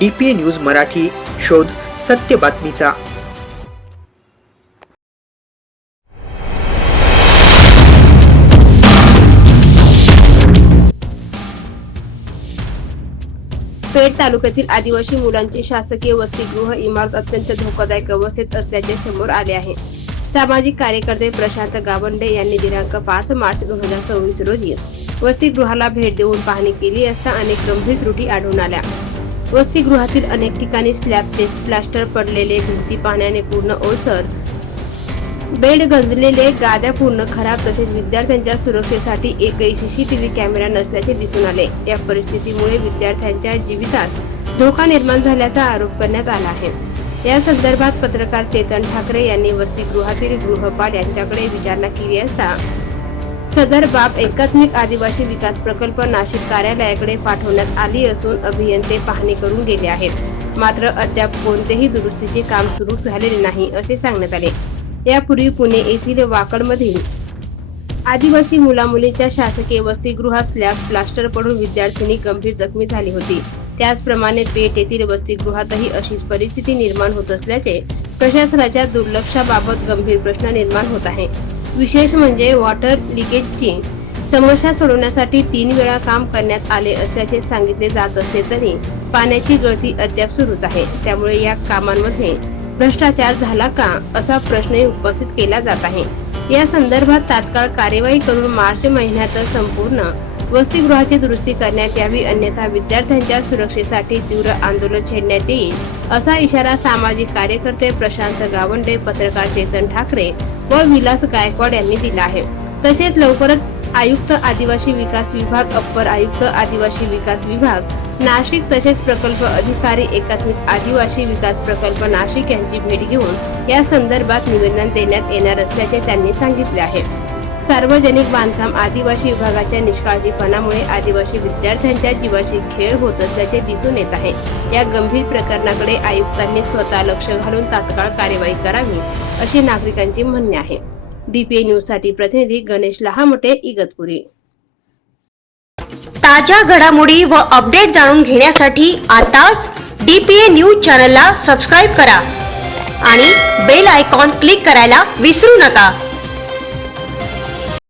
DPA news Marathi, शोध सत्य बातमीचा। पेठ तालुक्यातील आदिवासी मुलांची शासकीय वसतिगृह इमारत अत्यंत धोकादायक अवस्थेत असल्याचे समोर आले आहे। सामाजिक कार्यकर्ते प्रशांत गावंडे यांनी दिनांक 5 मार्च 2026 रोजी वसतिगृहाला भेट देऊन पाहणी केली असता अनेक गंभीर त्रुटी आढळून आल्या। वसतिगृहातील अनेक ठिकाणी स्लॅबचे प्लास्टर पडलेले, भिंती पाण्याने पूर्ण ओलसर, बेड गंजलेले, गाद्या पूर्ण खराब, तसेच विद्यार्थ्यांच्या सुरक्षेसाठी एकही सीसीटीव्ही कॅमेरा नसल्याचे दिसून आले। या परिस्थितीमुळे विद्यार्थ्यांच्या जीवितास धोका निर्माण झाल्याचा आरोप करण्यात आला आहे। या संदर्भात पत्रकार चेतन ठाकरे यांनी वसतिगृहातील गृहपाल यांच्याकडे विचारणा केली असता सदर बाब एकात्मिक आदिवासी विकास प्रकल्प नाशिक कार्यालयाकडे पाठवण्यात आली असून अभियंते पाहणी करून गेले आहेत, मात्र अद्याप कोणतेही दुरुस्तीचे काम सुरू झालेले नाही असे सांगण्यात आले। यापूर्वी पुणे येथील वाकडमधील आदिवासी मुलामुलींच्या शासकीय वसतिगृहात स्लॅब प्लास्टर पडून विद्यार्थिनी गंभीर जखमी झाली होती। त्याचप्रमाणे पेठ येथील वसतिगृहातही अशीच परिस्थिती निर्माण होत असल्याचे प्रशासनाच्या दुर्लक्षाबाबत गंभीर प्रश्न निर्माण होत आहे। विशेष म्हणजे वॉटर लिकेजची समस्या सोडवण्यासाठी 3 वेळा काम करण्यात आले असल्याचे सांगितले जात असले तरी पाण्याची गळती अद्याप सुरूच आहे। त्यामुळे या कामांमध्ये भ्रष्टाचार झाला का असा प्रश्नही उपस्थित केला जात आहे। या संदर्भात तात्काळ कार्यवाही करून मार्च महिन्यात संपूर्ण वसतिगृहाची दुरुस्ती करण्यात यावी, अन्यथा विद्यार्थ्यांच्या सुरक्षेसाठी तीव्र आंदोलन छेडण्यात येईल असा इशारा सामाजिक कार्यकर्ते प्रशांत गावंडे, पत्रकार चेतन ठाकरे व विलास गायकवाड यांनी दिला आहे। तसेच लवकरच आयुक्त आदिवासी विकास विभाग, अप्पर आयुक्त आदिवासी विकास विभाग नाशिक तसेच प्रकल्प अधिकारी एकात्मिक आदिवासी विकास प्रकल्प नाशिक यांची भेट घेऊन या संदर्भात निवेदन देण्यात येणार असल्याचे त्यांनी सांगितले आहे। सार्वजनिक बांधकाम आदिवासी विभागाच्या निष्काळजीपणामुळे आदिवासी विद्यार्थ्यांच्या जीवाशी खेळ होत असल्याचे दिसून येत आहे। या गंभीर प्रकरणाकडे आयुक्तांनी स्वतः लक्ष घालून तात्काळ कार्यवाही करावी अशी नागरिकांची म्हणणे आहे। DPA न्यूज साठी प्रतिनिधी गणेश लहामोटे, इगतपुरी। ताज्या घडामोडी व अपडेट जाणून घेण्यासाठी आताच DPA न्यूज चॅनलला सबस्क्राइब करा आणि बेल आयकॉन क्लिक करायला विसरू नका।